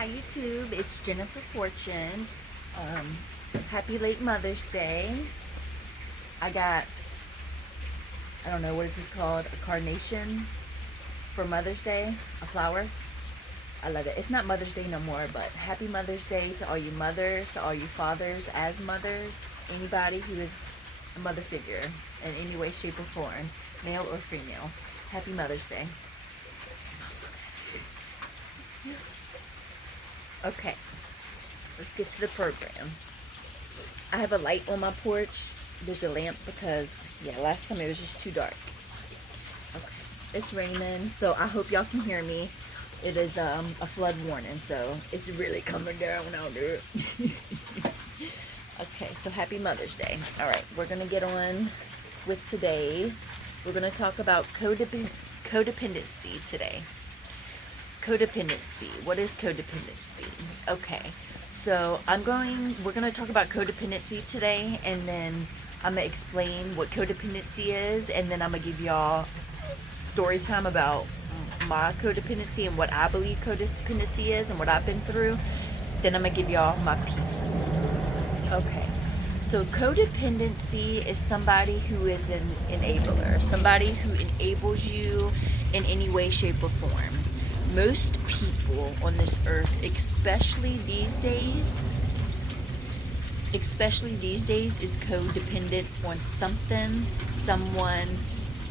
Hi YouTube, it's Jennifer Fortune. Happy late Mother's Day. I got, I don't know, what is this called? A carnation for Mother's Day, a flower. I love it. It's not Mother's Day no more, but happy Mother's Day to all you mothers, to all you fathers as mothers, anybody who is a mother figure in any way, shape, or form, male or female. Happy Mother's Day. It smells so good. Okay, let's get to the program. I have a light on my porch. There's a lamp because, yeah, last time it was just too dark. Okay, it's raining, so I hope y'all can hear me. It is a flood warning, so it's really coming down out there. Okay, so happy Mother's Day. All right, we're going to get on with today. We're going to talk about codependency today. Codependency. What is codependency? Okay, so we're going to talk about codependency today, and then I'm going to explain what codependency is, and then I'm going to give y'all story time about my codependency and what I believe codependency is and what I've been through. Then I'm going to give y'all my piece. Okay, so codependency is somebody who is an enabler, somebody who enables you in any way, shape, or form. Most people on this earth, especially these days, is codependent on something, someone,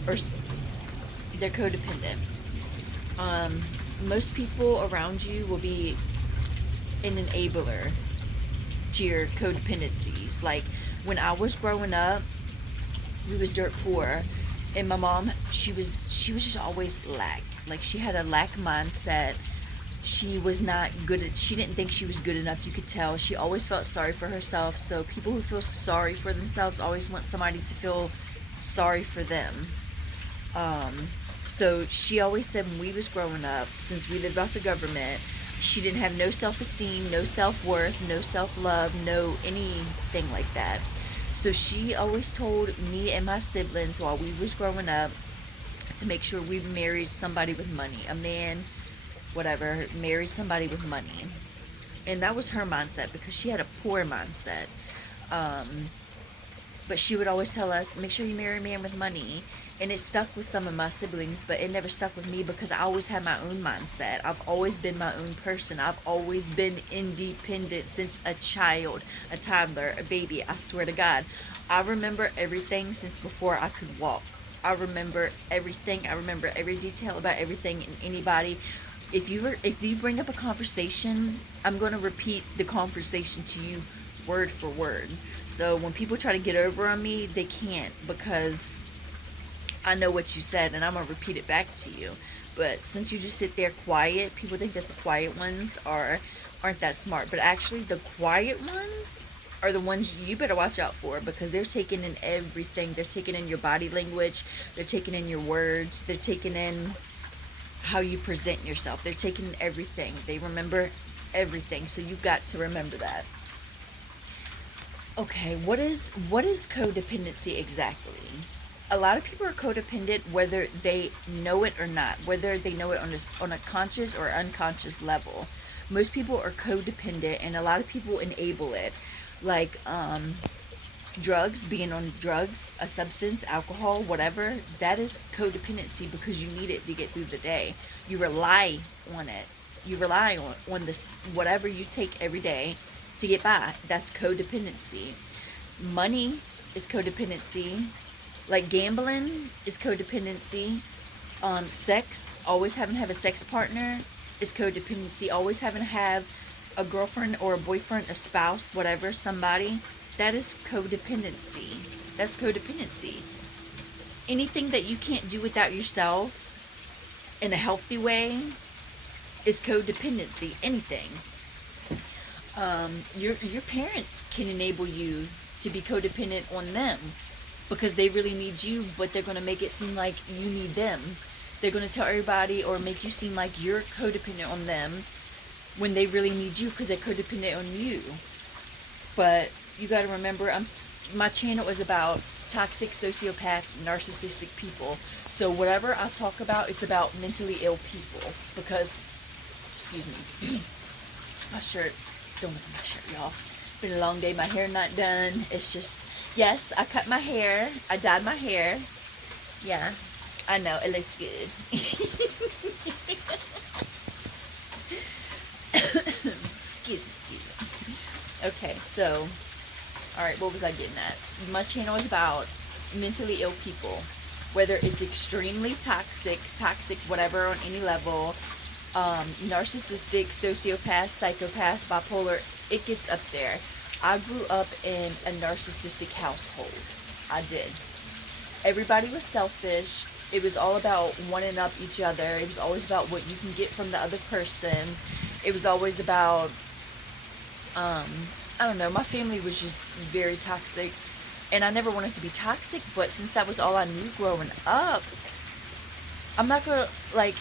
or they're codependent. Most people around you will be an enabler to your codependencies. Like when I was growing up, we was dirt poor, and my mom, she was just always lack. Like she had a lack mindset. She was not good at, she didn't think she was good enough, you could tell. She always felt sorry for herself. So people who feel sorry for themselves always want somebody to feel sorry for them. So she always said when we was growing up, since we lived off the government, she didn't have no self-esteem, no self-worth, no self-love, no anything like that. So she always told me and my siblings while we was growing up to make sure we married somebody with money, a man, whatever, married somebody with money. And that was her mindset because she had a poor mindset. But she would always tell us, make sure you marry a man with money. And it stuck with some of my siblings, but it never stuck with me because I always had my own mindset. I've always been my own person. I've always been independent since a child, a toddler, a baby. I swear to God. I remember everything since before I could walk. I remember everything. I remember every detail about everything and anybody. If you bring up a conversation, I'm going to repeat the conversation to you word for word. So when people try to get over on me, they can't because I know what you said and I'm going to repeat it back to you. But since you just sit there quiet, people think that the quiet ones aren't that smart. But actually the quiet ones are the ones you better watch out for because they're taking in everything. They're taking in your body language. They're taking in your words. They're taking in how you present yourself. They're taking in everything. They remember everything. So you've got to remember that. Okay, what is codependency exactly? A lot of people are codependent whether they know it or not, whether they know it on a conscious or unconscious level. Most people are codependent and a lot of people enable it. Like drugs, being on drugs, a substance, alcohol, whatever, that is codependency because you need it to get through the day. You rely on it. You rely on this, whatever you take every day to get by. That's codependency. Money is codependency. Like gambling is codependency. Sex, always having to have a sex partner is codependency. Always having to have a girlfriend or a boyfriend, a spouse, whatever, somebody, that is codependency. That's codependency. Anything that you can't do without yourself in a healthy way is codependency. Anything. Your parents can enable you to be codependent on them because they really need you, but they're going to make it seem like you need them. They're going to tell everybody or make you seem like you're codependent on them when they really need you because they're codependent on you. But you got to remember, my channel is about toxic, sociopath, narcissistic people. So whatever I talk about, it's about mentally ill people because, excuse me, My shirt. Don't look at my shirt, y'all. Been a long day. My hair not done. It's just, yes, I cut my hair. I dyed my hair. Yeah, I know. It looks good. Excuse me. Okay, so, alright, what was I getting at? My channel is about mentally ill people. Whether it's extremely toxic, whatever, on any level, narcissistic, sociopath, psychopath, bipolar, it gets up there. I grew up in a narcissistic household. I did. Everybody was selfish. It was all about one up each other. It was always about what you can get from the other person. It was always about, I don't know, my family was just very toxic. And I never wanted to be toxic, but since that was all I knew growing up, I'm not gonna, like,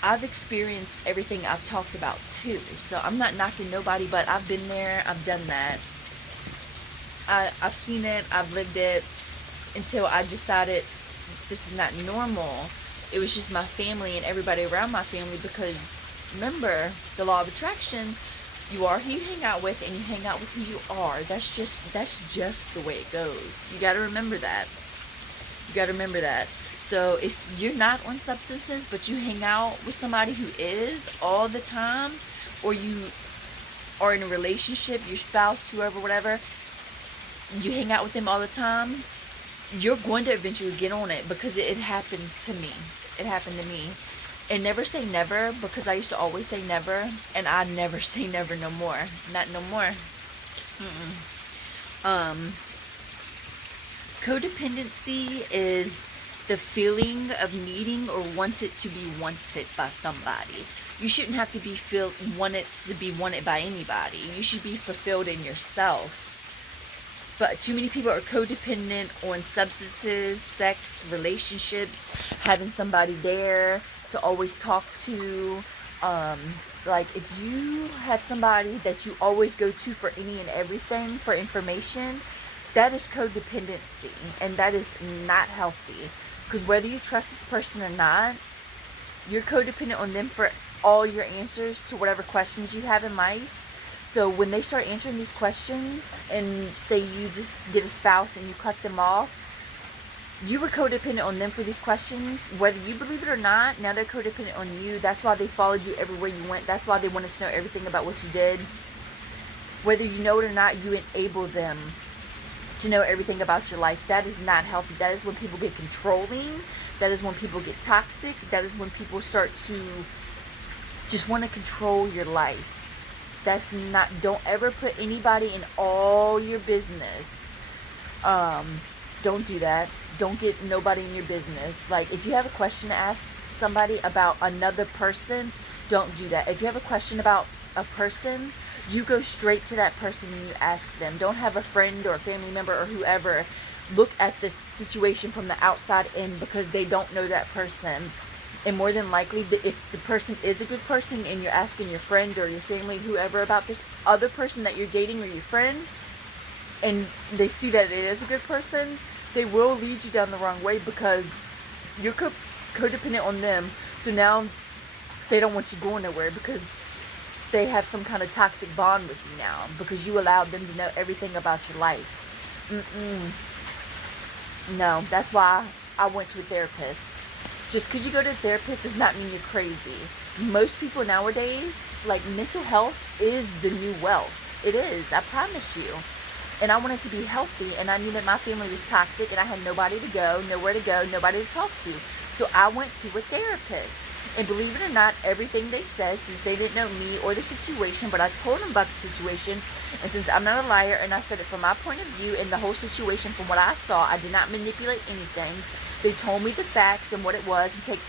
I've experienced everything I've talked about too. So I'm not knocking nobody, but I've been there, I've done that. I've seen it, I've lived it, until I decided this is not normal. It was just my family and everybody around my family, because remember, the law of attraction, you are who you hang out with, and you hang out with who you are. That's just the way it goes. You got to remember that. So if you're not on substances, but you hang out with somebody who is all the time, or you are in a relationship, your spouse, whoever, whatever, you hang out with them all the time, you're going to eventually get on it, because it happened to me. It happened to me. And never say never, because I used to always say never, and I never say never no more. Not no more. Codependency is the feeling of needing or wanted to be wanted by somebody. You shouldn't have to be wanted to be wanted by anybody. You should be fulfilled in yourself. But too many people are codependent on substances, sex, relationships, having somebody there to always talk to. Like, if you have somebody that you always go to for any and everything, for information, that is codependency, and that is not healthy. Because whether you trust this person or not, you're codependent on them for all your answers to whatever questions you have in life. So when they start answering these questions, and say you just get a spouse and you cut them off, you were codependent on them for these questions. Whether you believe it or not, now they're codependent on you. That's why they followed you everywhere you went. That's why they wanted to know everything about what you did. Whether you know it or not, you enable them to know everything about your life. That is not healthy. That is when people get controlling. That is when people get toxic. That is when people start to just want to control your life. That's not, don't ever put anybody in all your business. Don't do that. Don't get nobody in your business. Like, if you have a question to ask somebody about another person, don't do that. If you have a question about a person, you go straight to that person and you ask them. Don't have a friend or a family member or whoever look at this situation from the outside in, because they don't know that person. And more than likely, if the person is a good person and you're asking your friend or your family, whoever, about this other person that you're dating or your friend, and they see that it is a good person, they will lead you down the wrong way, because you're codependent on them. So now they don't want you going nowhere, because they have some kind of toxic bond with you now, because you allowed them to know everything about your life. No, that's why I went to a therapist. Just because you go to a therapist does not mean you're crazy. Most people nowadays, like, mental health is the new wealth. It is, I promise you. And I wanted to be healthy, and I knew that my family was toxic, and I had nobody to go, nowhere to go, nobody to talk to. So I went to a therapist. And believe it or not, everything they said, since they didn't know me or the situation, but I told them about the situation, and since I'm not a liar, and I said it from my point of view and the whole situation from what I saw, I did not manipulate anything. They told me the facts and what it was, and take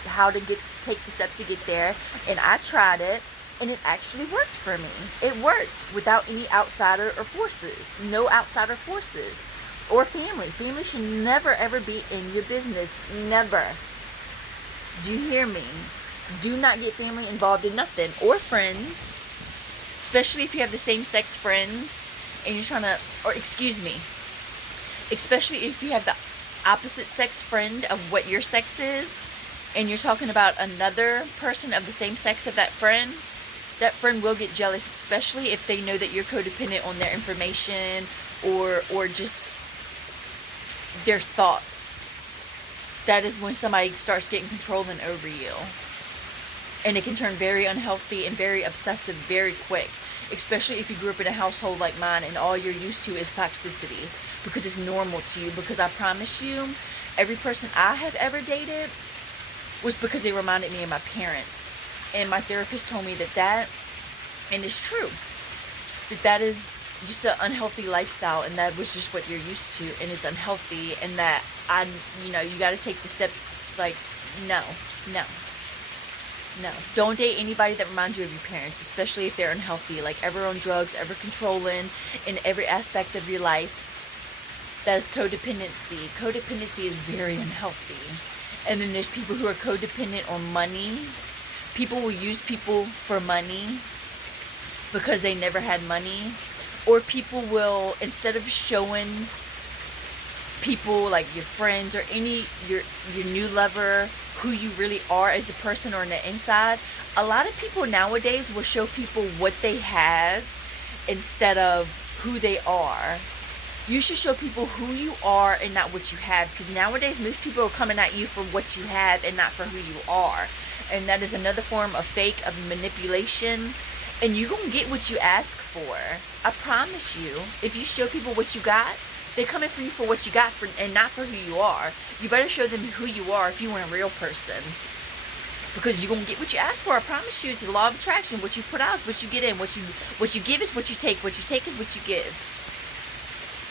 the steps to get there, and I tried it, and it actually worked for me. It worked without any outsider or forces. No outsider forces. Or family. Family should never ever be in your business. Never. Do you hear me? Do not get family involved in nothing. Or friends. Especially if you have the same sex friends and you're trying to, or excuse me, especially if you have the opposite sex friend of what your sex is, and you're talking about another person of the same sex of that friend, that friend will get jealous, especially if they know that you're codependent on their information or just their thoughts. That is when somebody starts getting controlling over you. And it can turn very unhealthy and very obsessive very quick. Especially if you grew up in a household like mine and all you're used to is toxicity. Because it's normal to you. Because I promise you, every person I have ever dated was because they reminded me of my parents. And my therapist told me that, and it's true, that is just an unhealthy lifestyle, and that was just what you're used to, and it's unhealthy, and that you got to take the steps, like, no. Don't date anybody that reminds you of your parents, especially if they're unhealthy, like ever on drugs, ever controlling in every aspect of your life. That is codependency. Codependency is very unhealthy. And then there's people who are codependent on money. People will use people for money because they never had money. Or people will, instead of showing people, like your friends or your new lover, who you really are as a person or on the inside, a lot of people nowadays will show people what they have instead of who they are. You should show people who you are and not what you have, because nowadays most people are coming at you for what you have and not for who you are. And that is another form of fake, of manipulation. And you're going to get what you ask for. I promise you. If you show people what you got, they're coming for you for what you got and not for who you are. You better show them who you are if you want a real person. Because you're going to get what you ask for. I promise you. It's the law of attraction. What you put out is what you get in. What you give is what you take. What you take is what you give.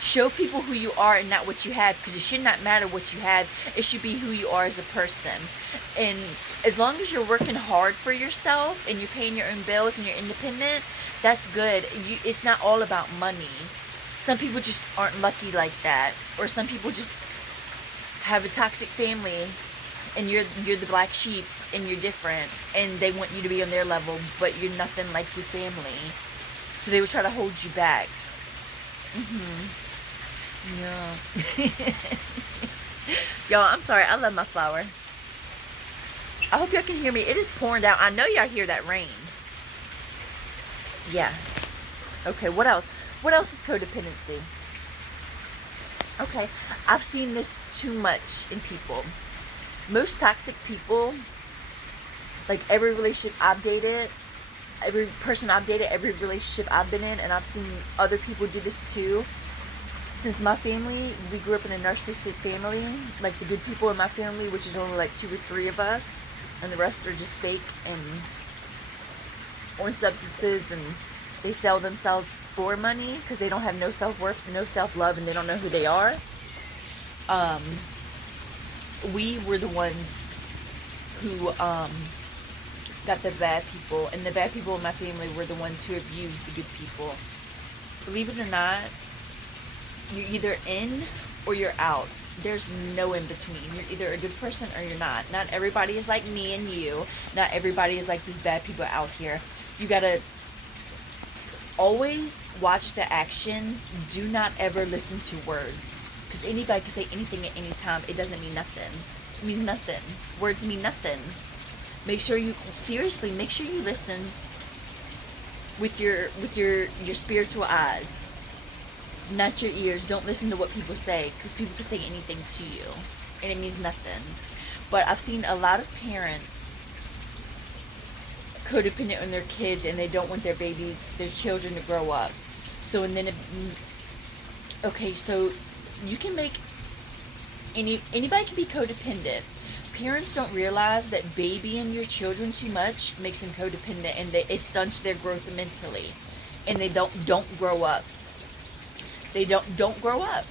Show people who you are and not what you have, because it should not matter what you have. It should be who you are as a person. And as long as you're working hard for yourself and you're paying your own bills and you're independent, that's good. It's not all about money. Some people just aren't lucky like that. Or some people just have a toxic family and you're the black sheep and you're different and they want you to be on their level, but you're nothing like your family. So they would try to hold you back. Yeah. Y'all, I'm sorry. I love my flower. I hope y'all can hear me. It is pouring down. I know y'all hear that rain. Yeah. Okay, what else? What else is codependency? Okay, I've seen this too much in people. Most toxic people, like every relationship I've dated, every person I've dated, every relationship I've been in, and I've seen other people do this too. Since my family, we grew up in a narcissistic family, like the good people in my family, which is only like 2 or 3 of us, and the rest are just fake and on substances, and they sell themselves for money because they don't have no self-worth, no self-love, and they don't know who they are. We were the ones who got the bad people, and the bad people in my family were the ones who abused the good people. Believe it or not, you're either in or you're out. There's no in between. You're either a good person or you're not. Not everybody is like me and you. Not everybody is like these bad people out here. You gotta always watch the actions. Do not ever listen to words. Because anybody can say anything at any time. It doesn't mean nothing. It means nothing. Words mean nothing. Make sure you listen with your spiritual eyes. Not your ears. Don't listen to what people say, because people can say anything to you and it means nothing. But I've seen a lot of parents codependent on their kids, and they don't want their children to grow up. So and then so you can make anybody can be codependent. Parents don't realize that babying your children too much makes them codependent, and it stunts their growth mentally, and they don't grow up. They don't grow up.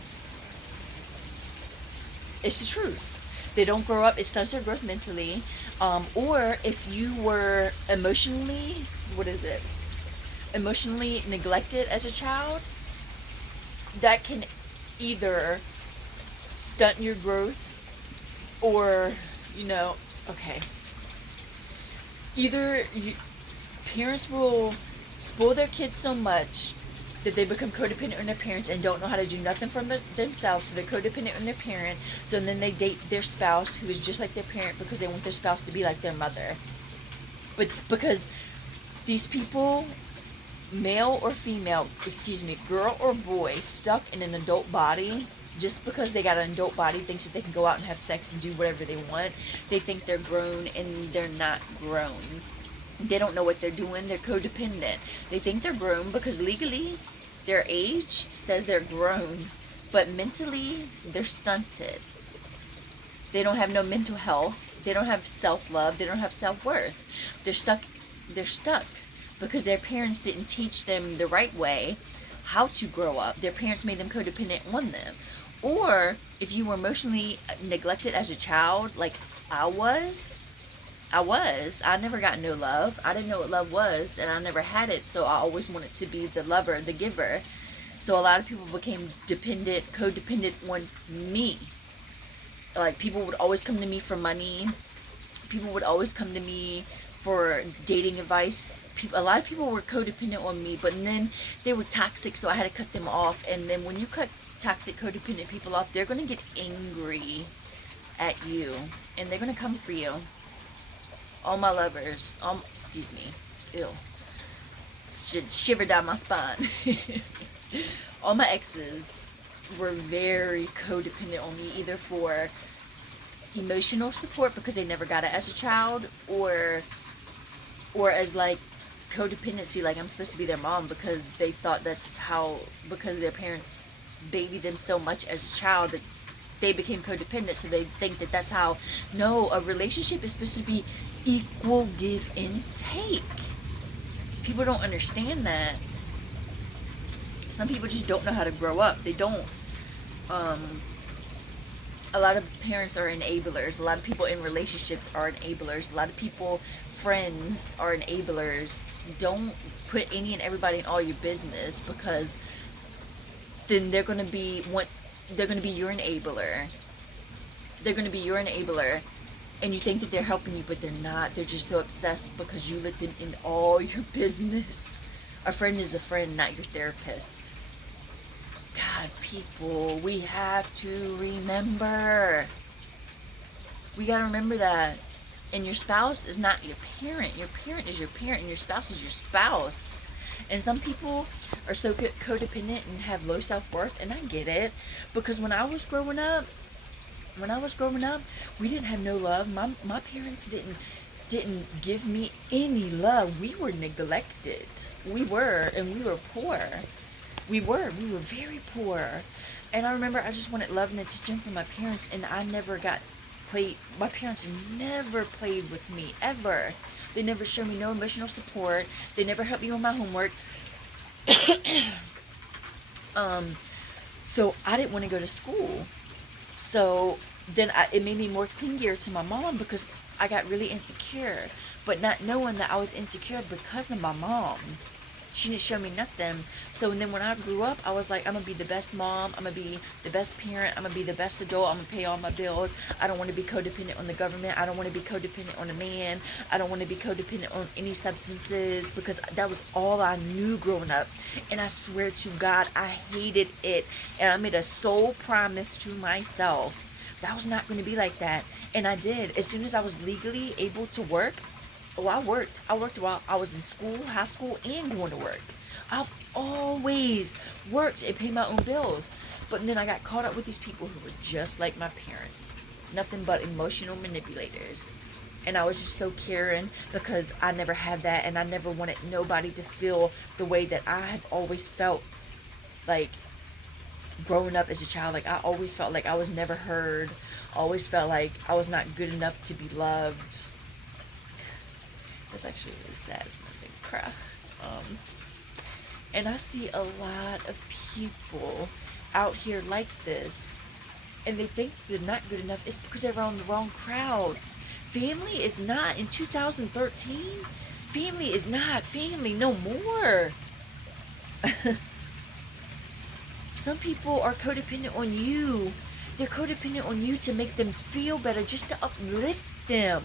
It's the truth. They don't grow up. It stunts their growth mentally. Or if you were emotionally neglected as a child, that can either stunt your growth or, either parents will spoil their kids so much that they become codependent on their parents and don't know how to do nothing for themselves, so they're codependent on their parent. So then they date their spouse who is just like their parent because they want their spouse to be like their mother. But because These people, male or female, girl or boy, stuck in an adult body, just because they got an adult body, thinks that they can go out and have sex and do whatever they want. They think they're grown, and they're not grown. They don't know what they're doing. They're codependent. They think they're grown because legally their age says they're grown, but mentally they're stunted. They don't have no mental health. They don't have self-love. They don't have self-worth. They're stuck. They're stuck because their parents didn't teach them the right way how to grow up. Their parents made them codependent on them. Or if you were emotionally neglected as a child, like I was, I never got no love. I didn't know what love was, and I never had it, so I always wanted to be the lover, the giver. So a lot of people became codependent on me. Like, people would always come to me for money. People would always come to me for dating advice. A lot of people were codependent on me, but then they were toxic, so I had to cut them off. And then when you cut toxic, codependent people off, they're going to get angry at you, and they're going to come for you. All my lovers, excuse me, ew, should shiver down my spine. All my exes were very codependent on me, either for emotional support because they never got it as a child, or as like codependency, like I'm supposed to be their mom because they thought that's how, because their parents babied them so much as a child that they became codependent, so they think that that's how. No, a relationship is supposed to be equal give and take. People don't understand that. Some people just don't know how to grow up. They don't. A lot of parents are enablers. A lot of people in relationships are enablers. A lot of people, friends, are enablers. Don't put any and everybody in all your business, because then they're gonna be your enabler. They're gonna be your enabler, and you think that they're helping you, but they're not. They're just so obsessed because you let them in all your business. A friend is a friend, not your therapist. God, people, we have to remember. We gotta remember that. And your spouse is not your parent. Your parent is your parent, and your spouse is your spouse. And some people are so codependent and have low self-worth, and I get it. Because when I was growing up, we didn't have no love. My parents didn't give me any love. We were neglected. We were, and we were poor. We were very poor. And I remember I just wanted love and attention from my parents, and I never got played. My parents never played with me, ever. They never showed me no emotional support. They never helped me with my homework. So I didn't want to go to school. So then it made me more clingier to my mom, because I got really insecure, but not knowing that I was insecure because of my mom. She didn't show me nothing. So then when I grew up, I was like, I'm going to be the best mom. I'm going to be the best parent. I'm going to be the best adult. I'm going to pay all my bills. I don't want to be codependent on the government. I don't want to be codependent on a man. I don't want to be codependent on any substances, because that was all I knew growing up. And I swear to God, I hated it. And I made a soul promise to myself that I was not going to be like that. And I did. As soon as I was legally able to work, I worked. I worked while I was in school, high school, and going to work. I've always worked and paid my own bills. But then I got caught up with these people who were just like my parents. Nothing but emotional manipulators. And I was just so caring, because I never had that, and I never wanted nobody to feel the way that I have always felt, like growing up as a child. Like, I always felt like I was never heard. Always felt like I was not good enough to be loved. That's actually really sad. It's making me cry. And I see a lot of people out here like this, and they think they're not good enough. It's because they're around the wrong crowd. Family is not, in 2013, family is not family no more. Some people are codependent on you. They're codependent on you to make them feel better, just to uplift them.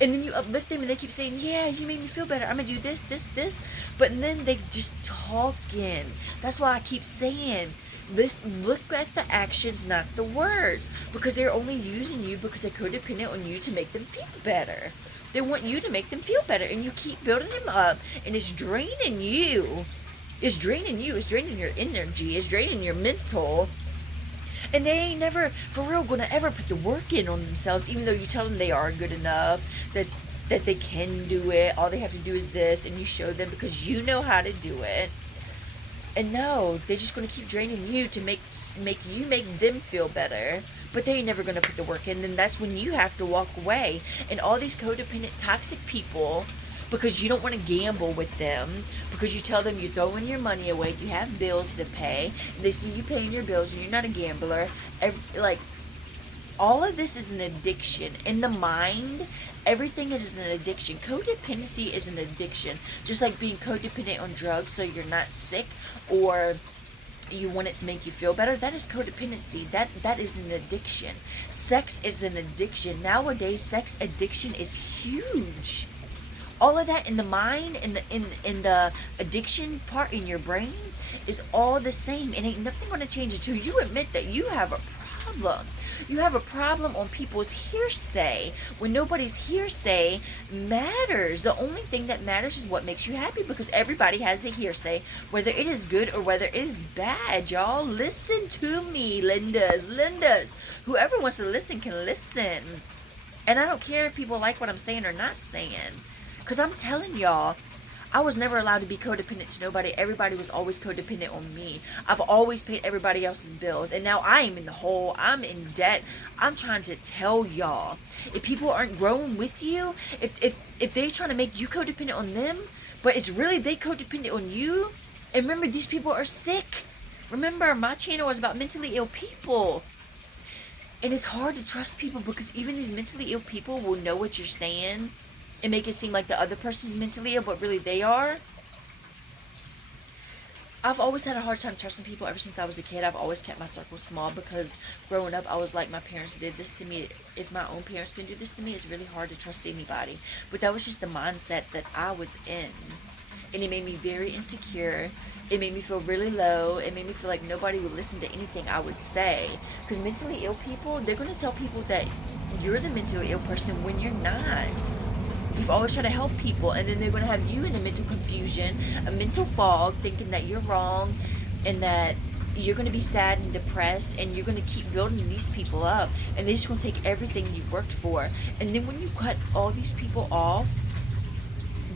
And then you uplift them, and they keep saying, yeah, you made me feel better. I'm going to do this, this, this. But then they just talking. That's why I keep saying, look at the actions, not the words. Because they're only using you because they're codependent on you to make them feel better. They want you to make them feel better, and you keep building them up, and it's draining you. It's draining you. It's draining your energy. It's draining your mental. And they ain't never, for real, gonna ever put the work in on themselves, even though you tell them they are good enough, that they can do it. All they have to do is this, and you show them because you know how to do it. And no, they're just gonna keep draining you to make them feel better. But they ain't never gonna put the work in, and that's when you have to walk away. And all these codependent, toxic people, because you don't want to gamble with them, because you tell them you're throwing your money away, you have bills to pay, and they see you paying your bills, and you're not a gambler. Like, all of this is an addiction. In the mind, everything is an addiction. Codependency is an addiction. Just like being codependent on drugs so you're not sick, or you want it to make you feel better. That is codependency. That is an addiction. Sex is an addiction. Nowadays, sex addiction is huge. All of that in the mind, in the addiction part in your brain, is all the same. And ain't nothing going to change until you admit that you have a problem. You have a problem on people's hearsay, when nobody's hearsay matters. The only thing that matters is what makes you happy, because everybody has a hearsay, whether it is good or whether it is bad. Y'all, listen to me, Lindas. Whoever wants to listen can listen. And I don't care if people like what I'm saying or not saying. Because I'm telling y'all, I was never allowed to be codependent to nobody. Everybody was always codependent on me. I've always paid everybody else's bills. And now I am in the hole. I'm in debt. I'm trying to tell y'all, if people aren't growing with you, if they're trying to make you codependent on them, but it's really they codependent on you. And remember, these people are sick. Remember, my channel is about mentally ill people. And it's hard to trust people, because even these mentally ill people will know what you're saying and make it seem like the other person's mentally ill, but really they are. I've always had a hard time trusting people ever since I was a kid. I've always kept my circle small, because growing up I was like, my parents did this to me. If my own parents can do this to me, it's really hard to trust anybody. But that was just the mindset that I was in. And it made me very insecure. It made me feel really low. It made me feel like nobody would listen to anything I would say. Because mentally ill people, they're going to tell people that you're the mentally ill person when you're not. You've always tried to help people, and then they're going to have you in a mental confusion, a mental fog, thinking that you're wrong, and that you're going to be sad and depressed, and you're going to keep building these people up, and they're just going to take everything you've worked for. And then when you cut all these people off,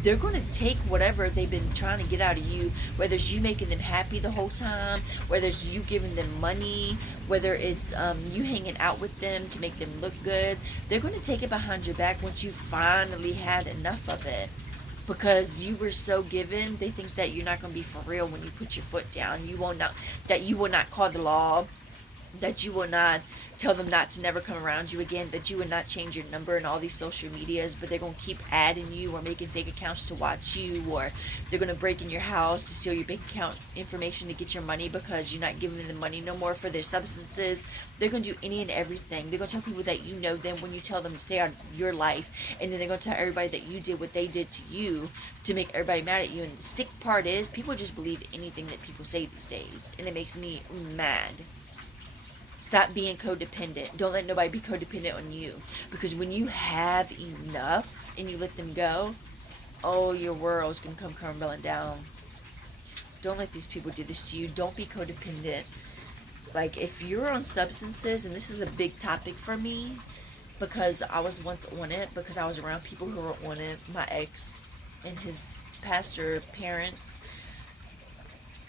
they're going to take whatever they've been trying to get out of you, whether it's you making them happy the whole time, whether it's you giving them money, whether it's you hanging out with them to make them look good. They're going to take it behind your back once you finally had enough of it, because you were so given. They think that you're not going to be for real when you put your foot down. You will not call the law, that you will not tell them not to never come around you again, that you would not change your number in all these social medias, but they're going to keep adding you or making fake accounts to watch you, or they're going to break in your house to steal your bank account information to get your money because you're not giving them the money no more for their substances. They're going to do any and everything. They're going to tell people that you know them when you tell them to stay out of your life, and then they're going to tell everybody that you did what they did to you to make everybody mad at you. And the sick part is, people just believe anything that people say these days, and it makes me mad. Stop being codependent. Don't let nobody be codependent on you. Because when you have enough and you let them go, oh, your world's going to come crumbling down. Don't let these people do this to you. Don't be codependent. Like, if you're on substances, and this is a big topic for me, because I was once on it, because I was around people who were on it, my ex and his pastor parents,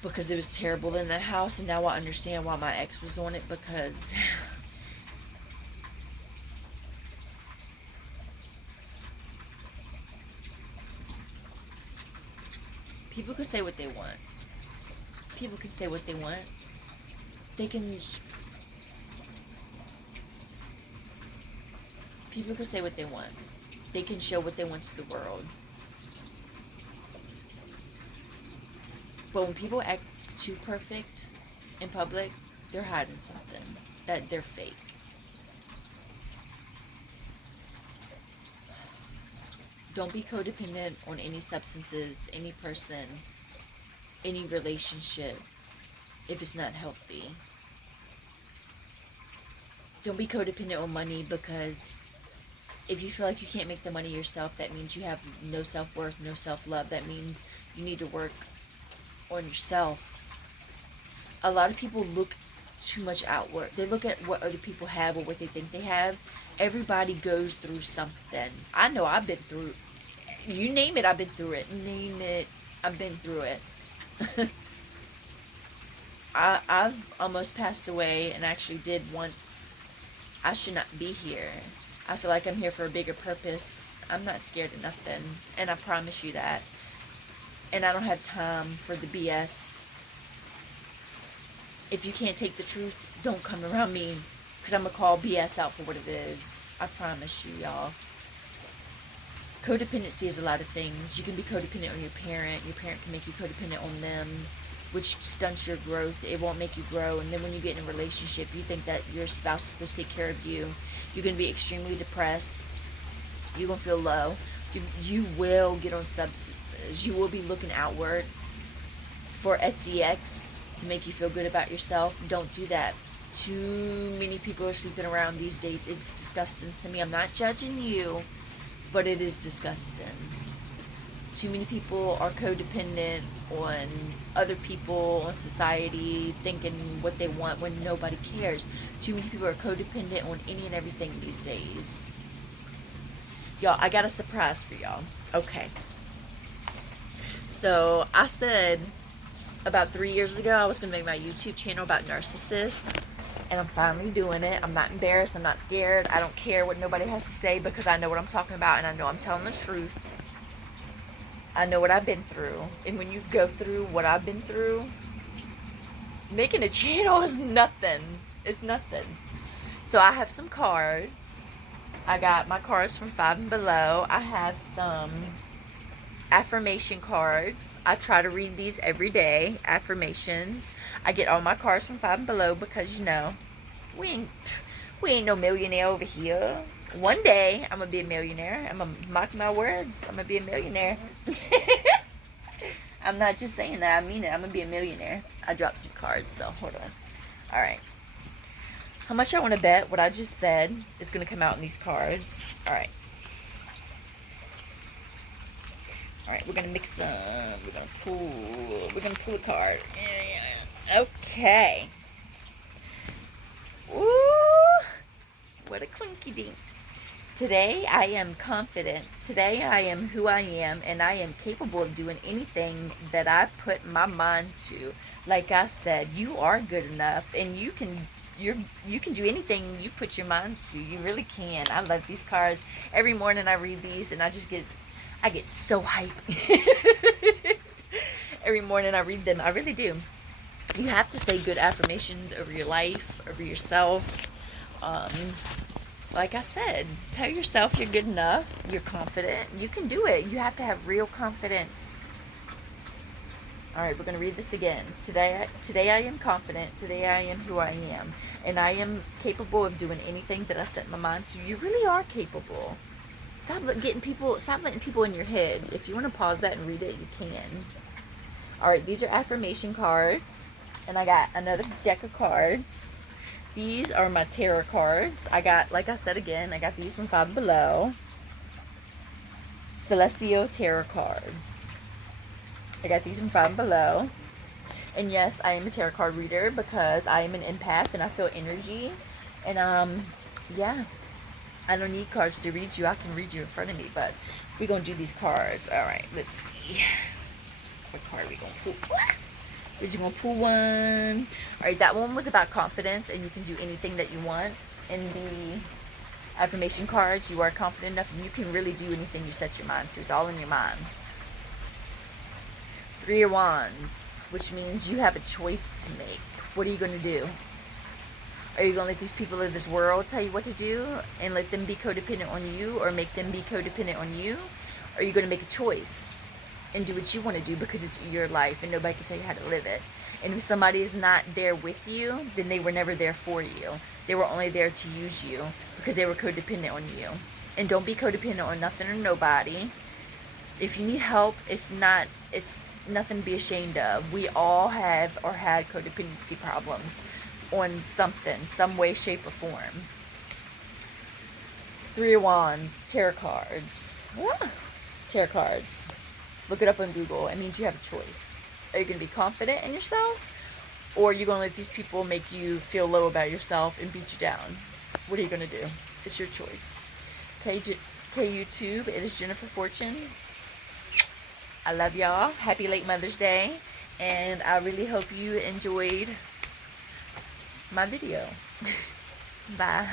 because it was terrible in that house. And now I understand why my ex was on it, because people can say what they want. People can say what they want. People can say what they want. They can show what they want to the world. But when people act too perfect in public, they're hiding something, that they're fake. Don't be codependent on any substances, any person, any relationship, if it's not healthy. Don't be codependent on money, because If you feel like you can't make the money yourself, that means you have no self-worth, no self-love. That means you need to work on yourself. A lot of people look too much outward. They look at what other people have or what they think they have. Everybody goes through something. I know I've been through, you name it, I've been through it. Name it, I've been through it. I've almost passed away and actually did once. I should not be here. I feel like I'm here for a bigger purpose. I'm not scared of nothing, and I promise you that. And I don't have time for the BS. If you can't take the truth, don't come around me, because I'm going to call BS out for what it is. I promise you, y'all. Codependency is a lot of things. You can be codependent on your parent. Your parent can make you codependent on them, which stunts your growth. It won't make you grow. And then when you get in a relationship, you think that your spouse is supposed to take care of you. You're going to be extremely depressed. You're going to feel low. You will get on substances. You will be looking outward for SEX to make you feel good about yourself. Don't do that. Too many people are sleeping around these days. It's disgusting to me. I'm not judging you, but it is disgusting. Too many people are codependent on other people, on society, thinking what they want when nobody cares. Too many people are codependent on any and everything these days. Y'all, I got a surprise for y'all. Okay. So, I said about 3 years ago I was going to make my YouTube channel about narcissists. And I'm finally doing it. I'm not embarrassed. I'm not scared. I don't care what nobody has to say, because I know what I'm talking about, and I know I'm telling the truth. I know what I've been through. And when you go through what I've been through, making a channel is nothing. It's nothing. So I have some cards. I got my cards from Five and Below. I have some affirmation cards. I try to read these every day. Affirmations. I get all my cards from Five and Below because, you know, we ain't no millionaire over here. One day I'm gonna be a millionaire. I'm gonna mark my words. I'm gonna be a millionaire. I'm not just saying that. I mean it. I'm gonna be a millionaire. I dropped some cards, so hold on. All right. How much I want to bet what I just said is gonna come out in these cards? All right. All right, we're gonna mix them. We're gonna pull a card. Okay. Woo! What a quinky dink. Today I am confident. Today I am who I am, and I am capable of doing anything that I put my mind to. Like I said, you are good enough, and you can do anything you put your mind to. You really can. I love these cards. Every morning I read these, and I get so hyped. Every morning I read them. I really do. You have to say good affirmations over your life, over yourself. Like I said, tell yourself you're good enough, you're confident, you can do it. You have to have real confidence. Alright, we're going to read this again. Today I am confident, today I am who I am, and I am capable of doing anything that I set my mind to. You really are capable. Stop letting people in your head. If you want to pause that and read it, you can. Alright, these are affirmation cards, and I got another deck of cards. These are my tarot cards. I got, like I said again, I got these from Five Below. Celestial Tarot cards. I got these from Five Below. And yes, I am a tarot card reader because I am an empath and I feel energy. And, yeah. I don't need cards to read you. I can read you in front of me, but we're going to do these cards. Alright, let's see. What card are we going to pull? We're just going to pull one. Alright, that one was about confidence, and you can do anything that you want. In the affirmation cards, you are confident enough, and you can really do anything you set your mind to. It's all in your mind. Three of Wands, which means you have a choice to make. What are you going to do? Are you going to let these people of this world tell you what to do and let them be codependent on you, or make them be codependent on you? Or are you going to make a choice and do what you want to do because it's your life and nobody can tell you how to live it? And if somebody is not there with you, then they were never there for you. They were only there to use you because they were codependent on you. And don't be codependent on nothing or nobody. If you need help, it's nothing to be ashamed of. We all have or had codependency problems on something, some way, shape, or form. Three of Wands, tarot cards. Ah, tarot cards. Look it up on Google. It means you have a choice. Are you going to be confident in yourself? Or are you going to let these people make you feel low about yourself and beat you down? What are you going to do? It's your choice. Okay, YouTube, it is Jennifer Fortune. I love y'all. Happy late Mother's Day. And I really hope you enjoyed my video. Bye.